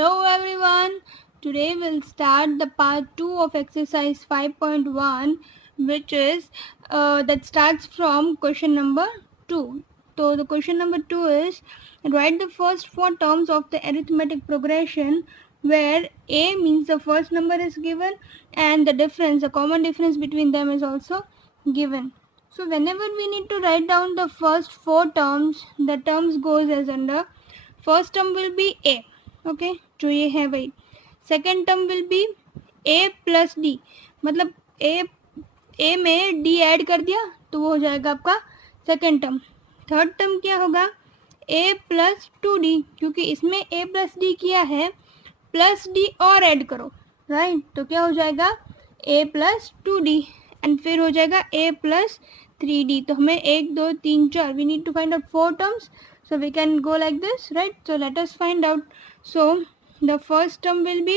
Hello everyone. Today we'll start the part 2 of exercise 5.1, which is that starts from question number 2. So the question number 2 is write the first four terms of the arithmetic progression where a means the first number is given and the common difference between them is also given. So whenever we need to write down the first four terms, the terms goes as under. First term will be a, okay जो ये है वही. Second term will be A plus D, मतलब ए में D add कर दिया तो वो हो जाएगा आपका सेकेंड टर्म. थर्ड टर्म क्या होगा? ए प्लस टू डी, क्योंकि इसमें ए प्लस डी किया है, प्लस डी और ऐड करो, राइट. तो क्या हो जाएगा? ए प्लस टू डी एंड फिर हो जाएगा ए प्लस थ्री डी. तो हमें एक दो तीन चार, we need to find out four terms. So we can go like this, right? So let us find out. So the first term will be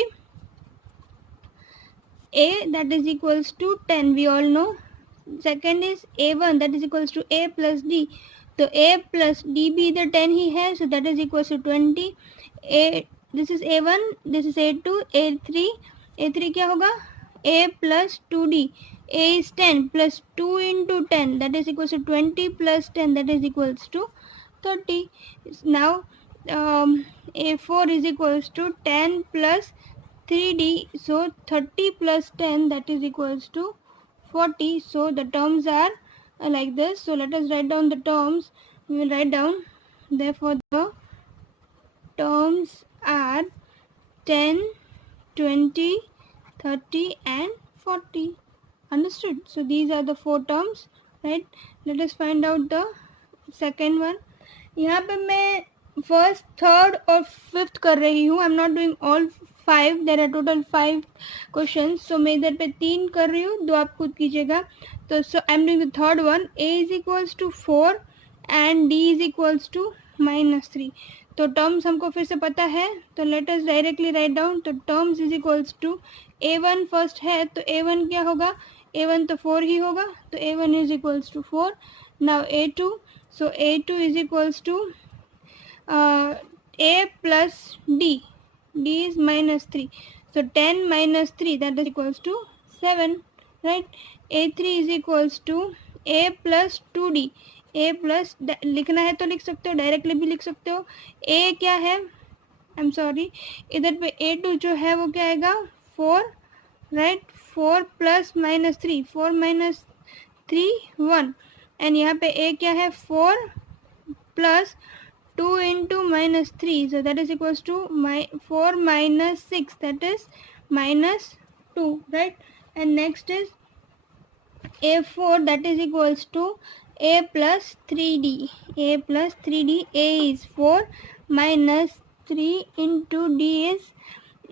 a, that is equals to 10, we all know. Second is a1, that is equals to a plus d. So a plus d भी इधर 10 ही है, so that is equals to 20. This is a1, this is a2, a3 क्या होगा? a plus 2d. a is 10 plus 2 into 10, that is equals to 20 plus 10, that is equals to 30. Now a4 is equals to 10 plus 3d, so 30 plus 10, that is equals to 40. So the terms are like this. So let us write down the terms. We will write down, therefore the terms are 10, 20, 30 and 40. Understood? So these are the four terms, right? Let us find out the second one. यहाँ पे मैं first, third और fifth कर रही हूँ. I am not doing all five. There are total 5 question. So मैं इधर पे 3 कर रही हूँ, 2 आप खुद कीजिएगा. तो so I am doing the third one. a is equals to 4 and d is equals to -3. तो टर्म्स हमको फिर से पता है, तो let us directly write down. तो terms is equals to a1 first है, तो a1 क्या होगा? a1 तो 4 ही होगा, तो a1 is equals to 4. Now a2, so a2 is equals to a plus d. d is -3, so 10 minus 3, that is equals to 7, right? a3 is equals to a plus 2d. a plus लिखना है तो लिख सकते हो, directly भी लिख सकते हो. a क्या है? आई एम सॉरी, इधर पे a2 जो है वो क्या आएगा? 4, राइट. 4 plus -3, 4 minus 3 1. एंड यहाँ पे a क्या है? 4 plus 2 into -3, so that is equals to 4 minus 6, that is -2, right? And next is a4, that is equals to a plus 3d. a plus 3d, a is 4 minus 3 into d is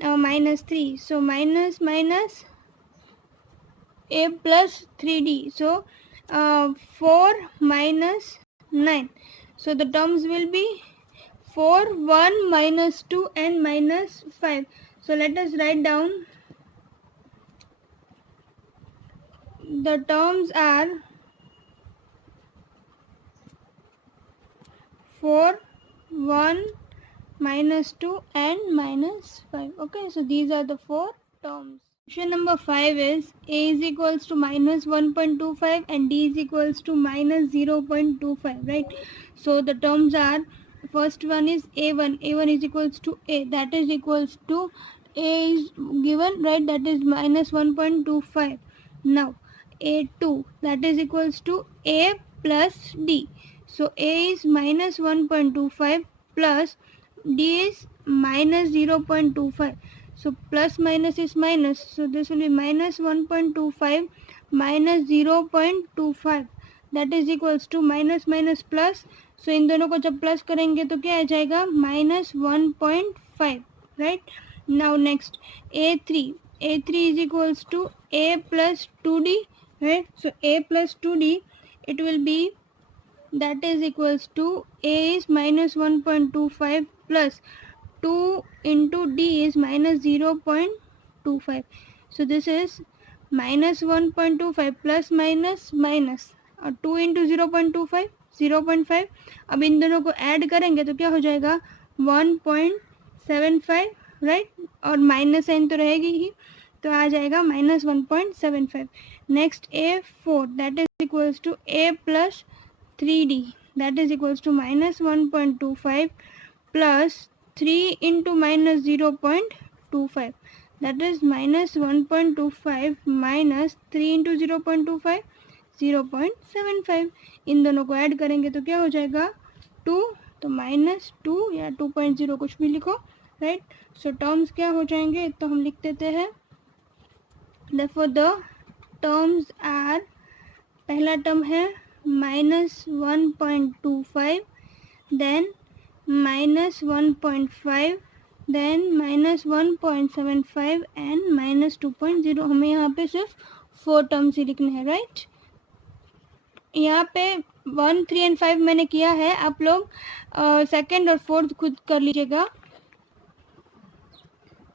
-3, so minus a plus 3d, so 4 minus 9. So the terms will be 4, 1, -2 and -5. So let us write down. The terms are 4, 1, -2 and -5. Okay, so these are the four terms. Question number 5 is a is equals to -1.25 and d is equals to -0.25, right? So the terms are, first one is a1. a1 is equals to a, that is equals to a is given, right? That is -1.25. Now a2, that is equals to a plus d. So a is -1.25 plus d is -0.25. So plus minus is minus, so this will be -1.25 minus 0.25, that is equals to minus minus plus. So इन दोनों को जब plus करेंगे तो क्या आ जाएगा? -1.5, right? Now next a3. a3 is equals to a plus 2d, right? So a plus 2d, it will be, that is equals to a is -1.25 plus 2 into d is -0.25. So this is -1.25 plus minus और 2 into 0.25 0.5. अब इन दोनों को add करेंगे तो क्या हो जाएगा? 1.75, right, और माइनस साइन तो रहेगी ही, तो आ जाएगा -1.75. Next A4 that is equals to A plus 3D that is equals to -1.25 plus 3 into -0.25 that is -1.25 minus 3 into 0.25 0.75. इन दोनों को ऐड करेंगे तो क्या हो जाएगा 2, तो -2 या 2.0 कुछ भी लिखो, राइट. सो टर्म्स क्या हो जाएंगे, तो हम लिख देते हैं therefore the terms are, पहला टर्म है -1.25, देन -1.5, देन -1.75 एंड -2.0. हमें यहाँ पे सिर्फ 4 टर्म्स ही लिखने हैं, राइट. यहाँ पे 1, 3 एंड 5 मैंने किया है, आप लोग सेकेंड और फोर्थ खुद कर लीजिएगा.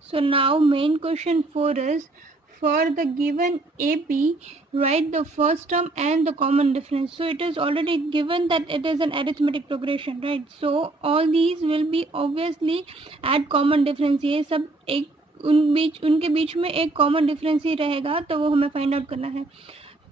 So now main question 4 is, for the given AP, write the first term and the common difference. So it is already given that it is an arithmetic progression, right? So all these will be obviously at common difference. ये सब एक उनके बीच में एक common difference ही रहेगा, तो वो हमें find out करना है.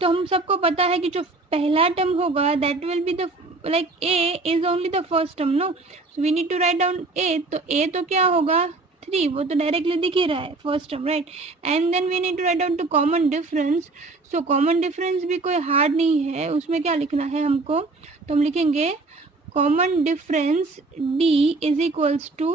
तो हम सबको पता है कि जो पहला टर्म होगा that will be the like A is only the first term, no? So we need to write down A. तो A तो क्या होगा 3, वो तो डायरेक्टली दिख ही रहा है first term, right. And then we need to write out the common difference. So common difference भी कोई हार्ड नहीं है, उसमें क्या लिखना है हमको, तो हम लिखेंगे common difference D is equals to,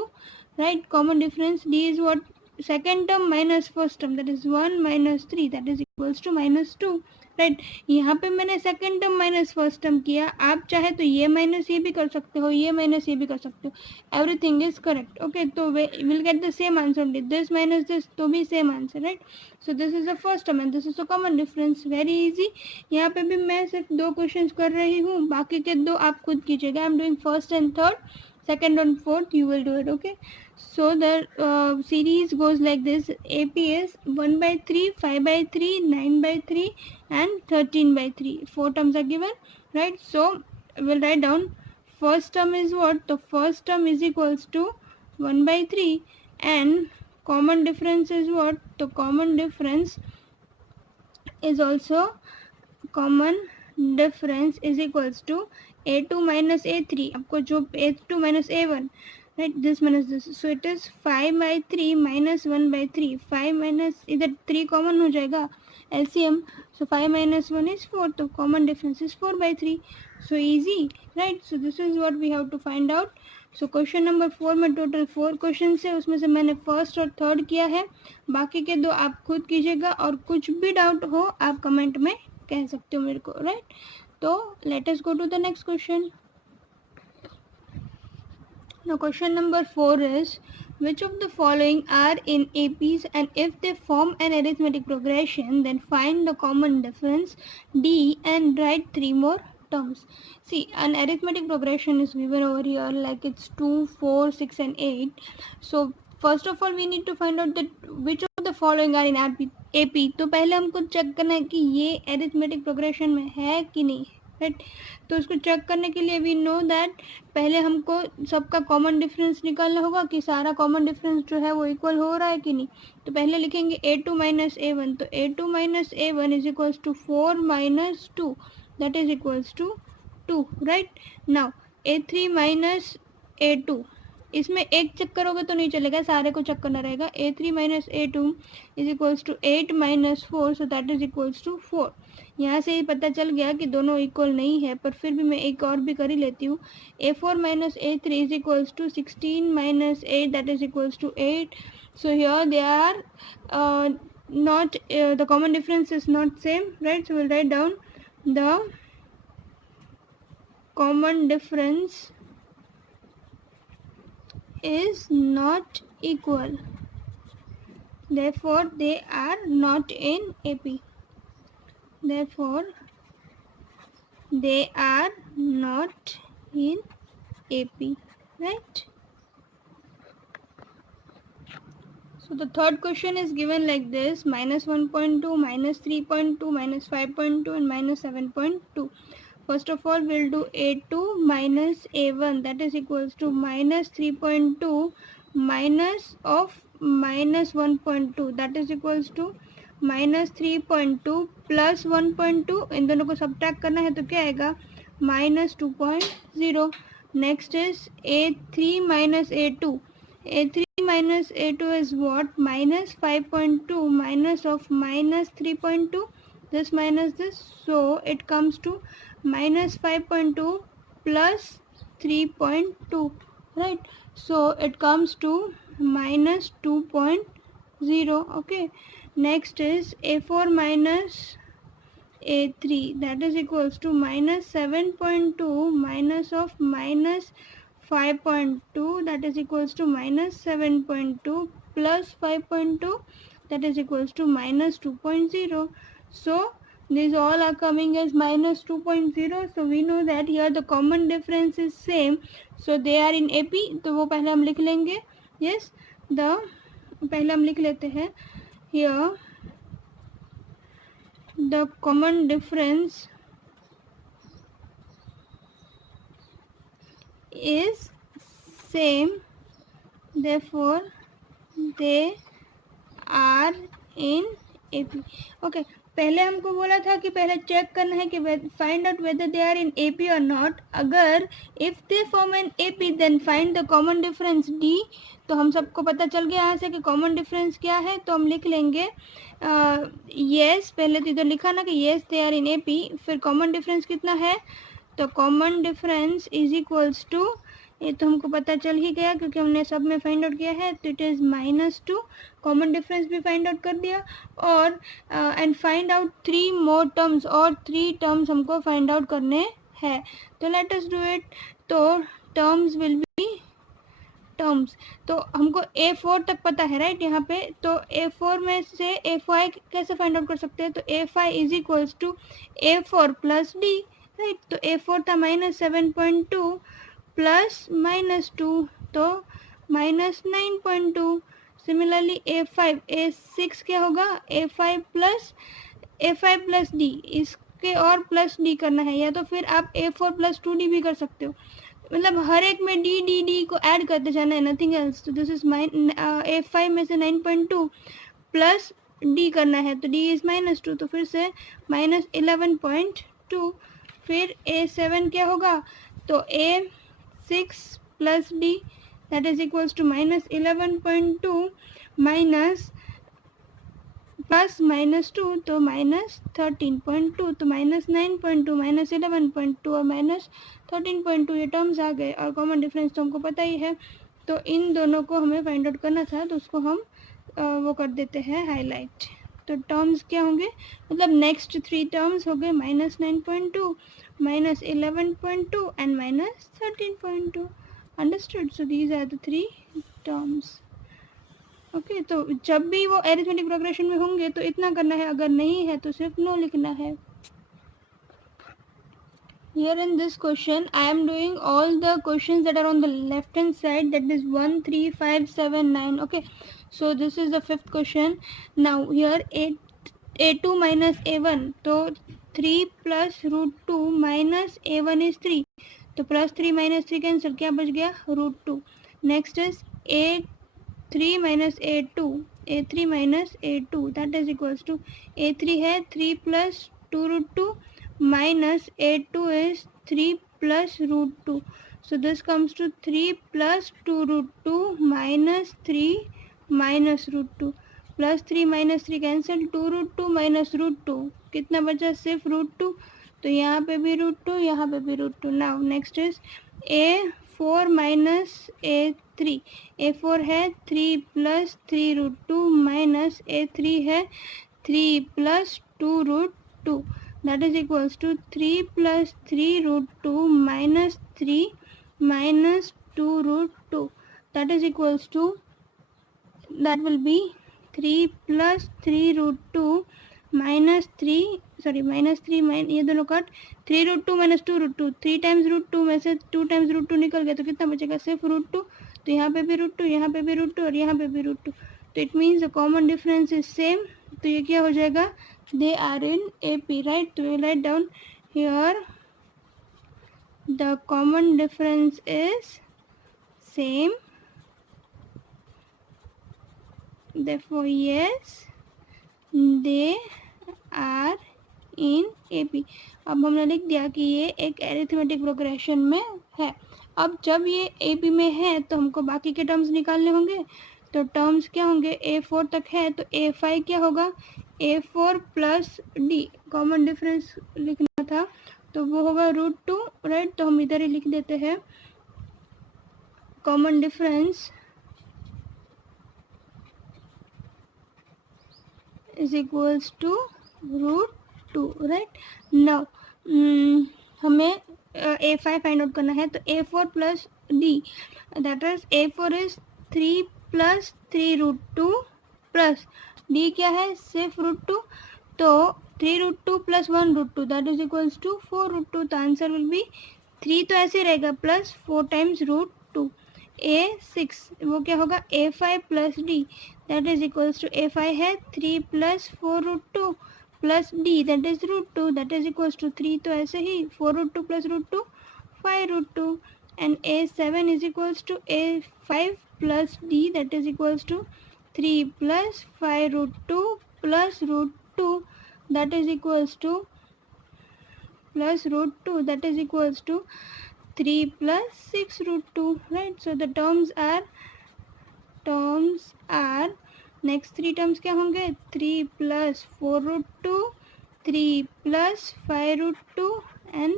right, common difference D is what, second term minus first term that is 1 minus 3 that is equals to -2, right. यहाँ पे मैंने second term minus first term किया, आप चाहे तो ये माइनस ये भी कर सकते हो, ये माइनस ये भी कर सकते हो, एवरीथिंग इज करेक्ट, ओके. तो will get the same answer only, this minus this तो भी same answer, right. So this is the first term and this is the common difference, very easy. यहाँ पे भी मैं सिर्फ 2 क्वेश्चन कर रही हूँ, बाकी के 2 आप खुद कीजिएगा. आई am doing first and third, second and fourth you will do it, okay. So the series goes like this. AP is 1/3, 5/3, 9/3 and 13/3. 4 terms are given, right. So we'll write down first term is what, the first term is equals to 1/3 and common difference is what, the common difference is also common difference is equals to A2 minus A3. आपको जो A2 minus A1, right, this minus this, so it is 5/3 minus 1/3. 5 minus इधर 3 common हो जाएगा LCM, so 5 minus 1 is 4, तो common difference is 4/3. so easy, right. so this is what we have to find out. So question number 4 में total 4 question है, उसमें से मैंने first और थर्ड किया है, बाकी के 2 आप खुद कीजिएगा, और कुछ भी डाउट हो आप कमेंट में कह सकते हो मेरे को, राइट. तो let us go to the next question. Now question number 4 is, which of the following are in APs, and if they form an arithmetic progression then find the common difference D and write 3 more terms. See, an arithmetic progression is given over here like it's 2, 4, 6 and 8. So first of all we need to find out that which of the following are in AP. तो पहले हमको check करना है कि ये arithmetic progression में है कि नहीं, राइट. तो उसको चेक करने के लिए वी नो दैट पहले हमको सबका कॉमन डिफरेंस निकालना होगा कि सारा कॉमन डिफरेंस जो है वो इक्वल हो रहा है कि नहीं. तो पहले लिखेंगे A2 माइनस A1, तो A2 minus A1 is equals to 4 minus 2 that is equals to 2, right. Now A3 minus A2, इसमें एक चेक करोगे तो नहीं चलेगा, सारे को चेक करना रहेगा. A3 minus A2 is equals to 8 minus 4, so that is equals to 4. यहाँ से ही पता चल गया कि दोनों इक्वल नहीं है, पर फिर भी मैं एक और भी कर ही लेती हूँ. A4 minus A3 is equals to 16 minus 8 that is equals to 8. So here they are not the common difference is not same, right. So we'll write down the common difference is not equal, therefore they are not in AP. Therefore they are not in AP, right. So the third question is given like this: -1.2, -3.2, -5.2 and -7.2. First of all we'll do A2 minus A1, that is equals to -3.2 minus of minus 1.2 that is equals to minus 3.2 plus 1.2, इन दोनों को subtract करना है तो क्या आएगा minus 2.0. Next is a3 minus a2. a3 minus a2 is what? Minus 5.2 minus of minus 3.2, this minus this, so it comes to minus 5.2 plus 3.2, right? So it comes to minus 2.0. okay, next is a4 minus a3 that is equals to minus 7.2 minus of minus 5.2 that is equals to minus 7.2 plus 5.2 that is equals to minus 2.0. so these all are coming as minus 2.0. so we know that here the common difference is same, so they are in AP. तो वो पहले हम लिख लेंगे. yes, the पहले हम लिख लेते हैं. here the common difference is same, therefore they are in AP. okay, पहले हमको बोला था कि पहले चेक करना है कि find out whether they are in AP और नॉट. अगर if they form an AP then find the common difference D. तो हम सबको पता चल गया यहाँ से कि कॉमन डिफरेंस क्या है, तो हम लिख लेंगे येस. पहले तो इधर लिखा ना कि yes they are in AP, फिर कॉमन डिफरेंस कितना है, तो common difference is equals to, ये तो हमको पता चल ही गया क्योंकि हमने सब में फाइंड आउट किया है, तो इट इज़ -2. कॉमन डिफरेंस भी फाइंड आउट कर दिया. और and find out 3 more terms, और 3 टर्म्स हमको फाइंड आउट करने हैं. तो लेट अस डू इट. तो टर्म्स विल बी टर्म्स, तो हमको A4 तक पता है राइट यहाँ पे. तो A4 में से A5 कैसे फाइंड आउट कर सकते हैं, तो A5 is equals to A4 plus D, right. तो A4 था -7.2 प्लस -2, तो -9.2. सिमिलरली A6 क्या होगा, A5 प्लस D, इसके और प्लस D करना है, या तो फिर आप A4 प्लस 2D भी कर सकते हो. मतलब हर एक में D को ऐड करते जाना है, नथिंग एल्स. तो दिस इज A5 में से 9.2 प्लस D करना है, तो D इज -2, तो फिर से -11.2. फिर A7 क्या होगा, तो A6 plus D that is equals to -11.2 minus plus -2, तो -13.2, तो -9.2 -11.2 और -13.2 ये टर्म्स आ गए. और कॉमन डिफरेंस तो हमको पता ही है, तो इन दोनों को हमें फाइंड आउट करना था, तो उसको हम वो कर देते हैं हाईलाइट. तो टर्म्स क्या होंगे, मतलब नेक्स्ट 3 टर्म्स हो गए -9.2 -11.2 and -13.2. Understood. So these are the 3 terms. Okay, तो जब भी वो एरिथमेटिक प्रोग्रेशन में होंगे तो इतना करना है, अगर नहीं है तो सिर्फ नो लिखना है. Here in this question I am doing all the questions that are on the left hand side, that is 1 3 5 7 9. okay, so this is the 5th question. Now here a2 minus a1, तो 3 plus √2 minus a1 is 3, तो plus 3 minus 3 cancel, क्या बच गया √2. Next is a3 minus a2, a3 minus a2 that is equals to a3 है 3 plus 2√2 minus a2 is 3 plus √2. so this comes to 3 plus 2√2 minus 3 minus √2, plus 3 minus 3 cancel, 2√2 minus √2 कितना बचा, सिर्फ √2. तो यहाँ पे भी √2, यहाँ पे भी √2. Now next is a4 minus a3. a4 है 3 प्लस 3√2 माइनस a3 है 3 plus 2√2, that is equals to 3 plus 3√2 minus 3 minus 2√2, that is equals to, that will be 3 plus 3√2 minus 3, sorry minus 3 ये दोनों कट, 3√2 माइनस 2√2, 3 टाइम्स √2 में से 2 times √2 निकल गया, तो कितना बचेगा, सिर्फ √2. तो यहाँ पे भी √2, यहाँ पे भी √2 और यहाँ पे भी √2. तो it means the common difference is same. तो ये क्या हो जाएगा, they are in AP, right. तो we write down here the common difference is same Therefore yes, they are in AP। अब हमने लिख दिया कि ये एक एरिथमेटिक प्रोग्रेशन में है। अब जब ये AP में है तो हमको बाकी के टर्म्स निकालने होंगे। तो टर्म्स क्या होंगे, A4 तक है तो A5 क्या होगा, A4 plus D, common difference लिखना था तो वो होगा √2, राइट। तो हम इधर ही लिख देते हैं common difference is equals to √2, right. Now हमें A5 फाइंड आउट करना है तो A4 plus D, that is A4 is 3 plus 3√2 plus D क्या है, सिर्फ √2, तो 3√2 plus 1√2 that is equals to 4√2। तो आंसर विल बी 3 तो ऐसे रहेगा प्लस 4 टाइम्स √2। A6 वो क्या होगा, A5 plus D that is equals to A5 है 3 plus 4√2 plus D that is √2 that is equals to 3 तो ऐसे ही 4√2 plus √2 5√2 and A7 is equals to A5 plus D that is equals to 3 plus 5√2 plus √2 that is equals to plus √2 that is equals to 3 plus 6√2, right। So the terms are next three terms क्या होंगे, 3 plus 4√2, 3 plus 5√2 and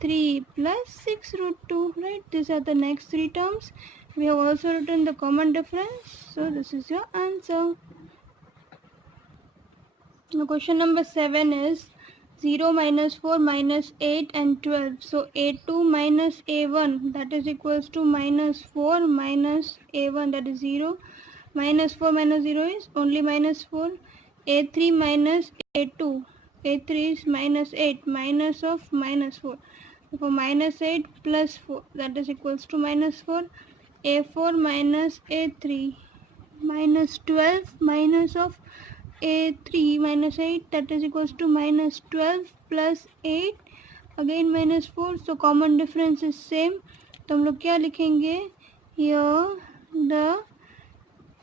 3 plus 6√2, right। These are the next three terms. We have also written the common difference, so this is your answer. Now question number 7 is 0 minus 4 minus 8 and 12. So A2 minus A1 that is equals to minus 4 minus A1 that is 0. Minus 4 minus 0 is only minus 4. A3 minus A2. A3 is minus 8 minus of minus 4. Therefore minus 8 plus 4 that is equals to minus 4. A4 minus A3 minus 12 minus of A3 minus 8 that is equals to minus 12 plus 8 again minus 4. So common difference is same. तो हम लोग क्या लिखेंगे, here the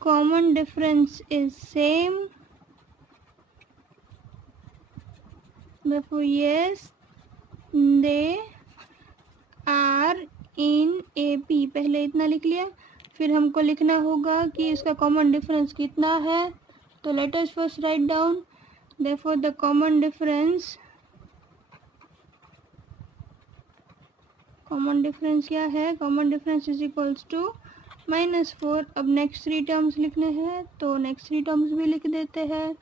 common difference is same, therefore yes they are in AP। पहले इतना लिख लिया, फिर हमको लिखना होगा कि इसका कॉमन डिफरेंस कितना है। तो let us first write down, therefore the common difference क्या है, common difference is equals to -4। अब नेक्स्ट थ्री टर्म्स लिखने हैं तो नेक्स्ट थ्री टर्म्स भी लिख देते हैं।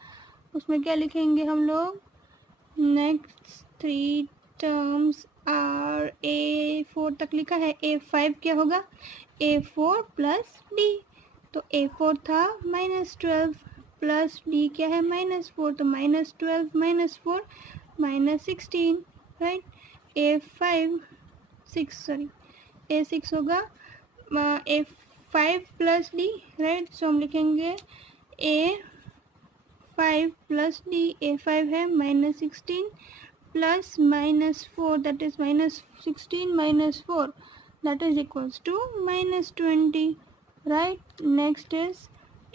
उसमें क्या लिखेंगे हम लोग, next three terms are A4 तक लिखा है, A5 क्या होगा, A4 प्लस D, तो A4 था -12 प्लस D क्या है -4, तो -12 -4 -16, राइट। A6 होगा A5 प्लस D, राइट। सो हम लिखेंगे A5 प्लस D, A5 है -16 plus -4 that is -16 -4 that is equals to -20, right. Next is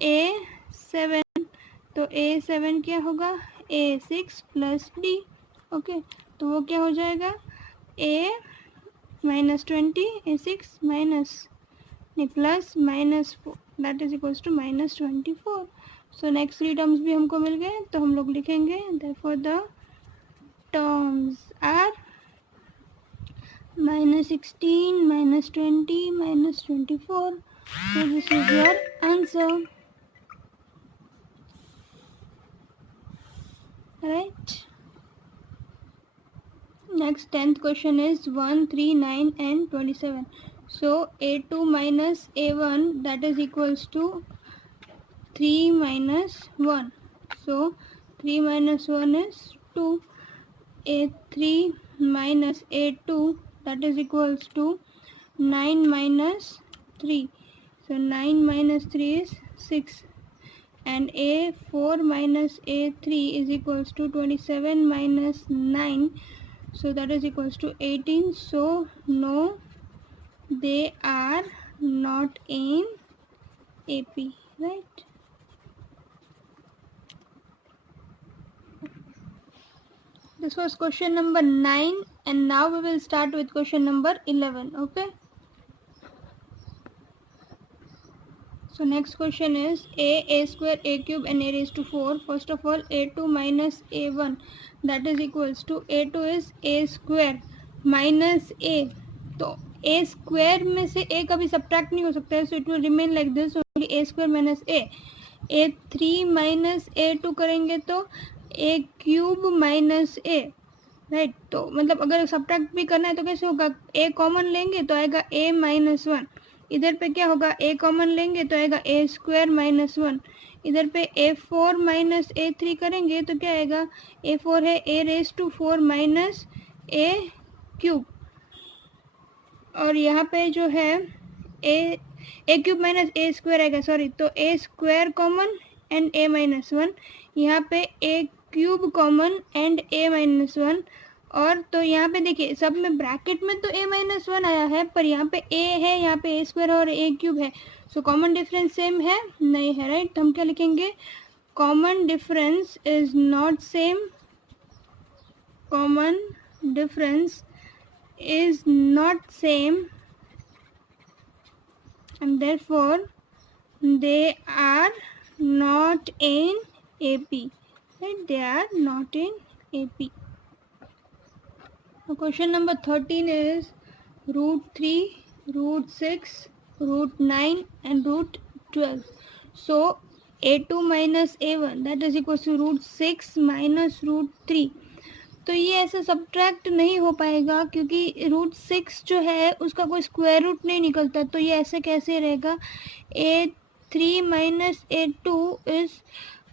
A7, तो A7 क्या होगा, A6 प्लस D, ओके। तो वो क्या हो जाएगा, -20 A6 माइनस नहीं plus -4 that is equals to -24। So next three terms भी हमको मिल गए, तो हम लोग लिखेंगे therefore the terms are -16 -20 -24। So this is your answer, right। Next 10th question is 1, 3, 9 and 27. So A2 minus A1 that is equals to 3 minus 1. So 3 minus 1 is 2. A3 minus A2 that is equals to 9 minus 3. So 9 minus 3 is 6. And A4 minus A3 is equals to 27 minus 9. So that is equals to 18. So no, they are not in AP, right। This was question number 9 and now we will start with question number 11. Okay. So next question is a square, a cube and a raised to 4. First of all, a2 minus a1 that is equals to a2 is a square minus a. तो a square में से a कभी subtract नहीं हो सकता है, so it will remain like this only a square minus a. a3 minus a2 करेंगे तो a cube minus a. Right तो मतलब अगर सब्ट्रैक्ट भी करना है तो कैसे होगा, a कॉमन लेंगे तो आएगा a माइनस वन. इधर पे क्या होगा, a कॉमन लेंगे तो आएगा a स्क्वायर माइनस वन. इधर पे a4 माइनस a3 करेंगे तो क्या आएगा, a4 है a raise to 4 minus a cube. और यहाँ पे जो है a cube minus a square आएगा, सॉरी, तो a square common and a minus one. यहाँ पे a cube common and a minus one. और तो यहाँ पे देखिए सब में ब्रैकेट में तो a माइनस वन आया है, पर यहाँ पे a है, यहाँ पे a स्क्वायर और a क्यूब है. सो कॉमन डिफरेंस सेम है नहीं है, राइट. तो हम क्या लिखेंगे, common difference is not same, common difference is not same and therefore they are not in AP, right? They are not in AP. Now question number 13 is root 3, root 6, root 9 and root 12. So a2 minus a1 that is equals to root 6 minus root 3. तो ये ऐसे subtract नहीं हो पाएगा क्योंकि root 6 जो है उसका कोई स्क्वायर रूट नहीं निकलता. तो ये ऐसे कैसे रहेगा, a3 minus a2 is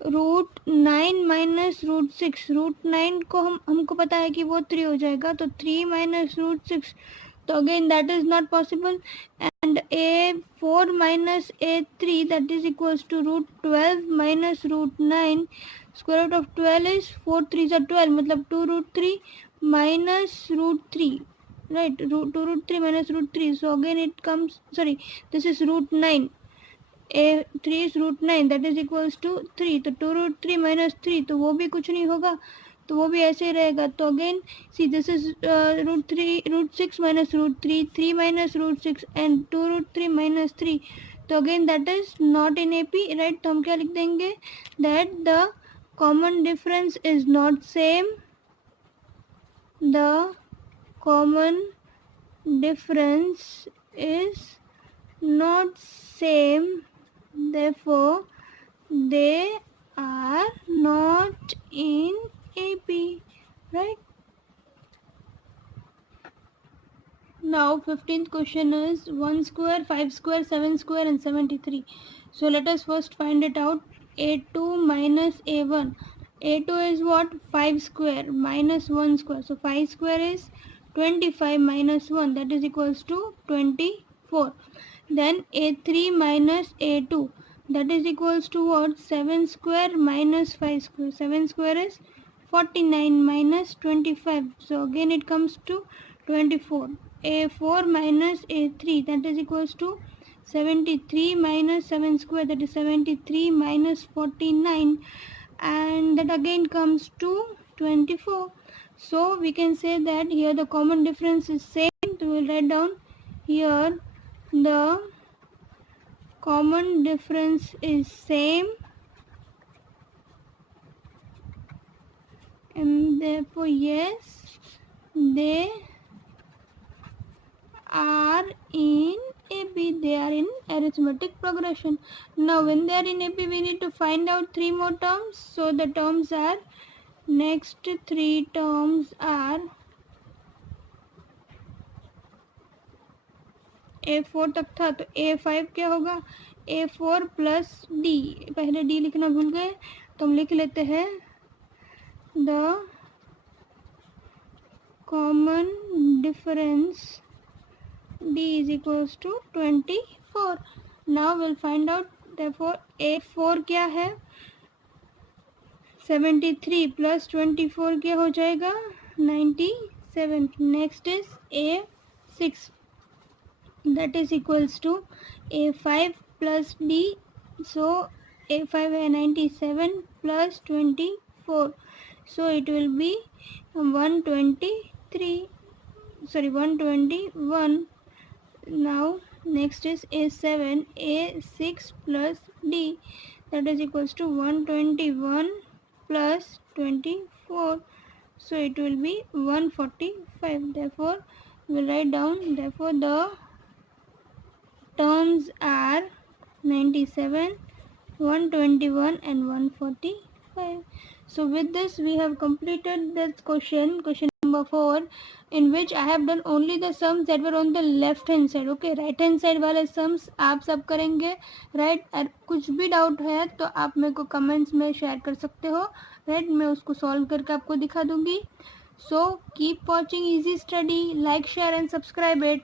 root 9 minus root 6. Root 9 को हमको पता है कि वो 3 हो जाएगा, तो 3 माइनस रूट 6, तो again that is not possible. And a4 minus a3 that is equals to root 12 minus root 9. Square root of 12 is 4 3 are 12, मतलब 2 root 3 minus root 3, right? 2 root 3 minus root 3. So again it comes, sorry, this is root 9. a3 is root 9 that is equals to 3. तो 2 root 3 minus 3 तो वो भी कुछ नहीं होगा, तो वो भी ऐसे ही रहेगा. तो again see this is root 6 minus root 3, 3 minus root 6 and 2 root 3 minus 3. तो again that is not in AP, right. तो हम क्या लिख देंगे, that the common difference is not same, the common difference is not same, therefore they are not in AP, right. Now 15th question is 1 square, 5 square, 7 square and 73. So let us first find it out. a2 minus a1. a2 is what, 5 square minus 1 square. So 5 square is 25 minus 1 that is equals to 24. Then a3 minus a2 that is equals to what, 7 square minus 5 square. 7 square is 49 minus 25. So again it comes to 24. a4 minus a3 that is equals to 73 minus 7 square, that is 73 minus 49, and that again comes to 24. So we can say that here the common difference is same. So we will write down here the common difference is same and therefore yes, they are in AP, they are in arithmetic progression. Now when they are in AP we need to find out 3 more terms. So the terms are, next 3 terms are a4 तक था तो a5 क्या होगा, a4 plus d. पहले d लिखना भूल गए तो हम लिख लेते हैं the common difference d is equals to 24. Now we'll find out, therefore a4 क्या है, 73 प्लस 24 क्या हो जाएगा, 97. Next is a6 that is equals to a5 plus d. So a5 है 97 plus 24. so it will be 121. Now next is a7, a6 plus d, that is equals to 121 plus 24, so it will be 145. Therefore we'll write down, therefore the terms are 97, 121 and 145. So with this we have completed this question number 4, in which I have done only the sums that were on the left hand side. Okay, right hand side वाले sums आप सब करेंगे, right? और कुछ भी doubt है तो आप मेरे को कमेंट्स में शेयर कर सकते हो, right? मैं उसको सॉल्व करके आपको दिखा दूंगी. So keep watching Easy Study, like, share and subscribe it.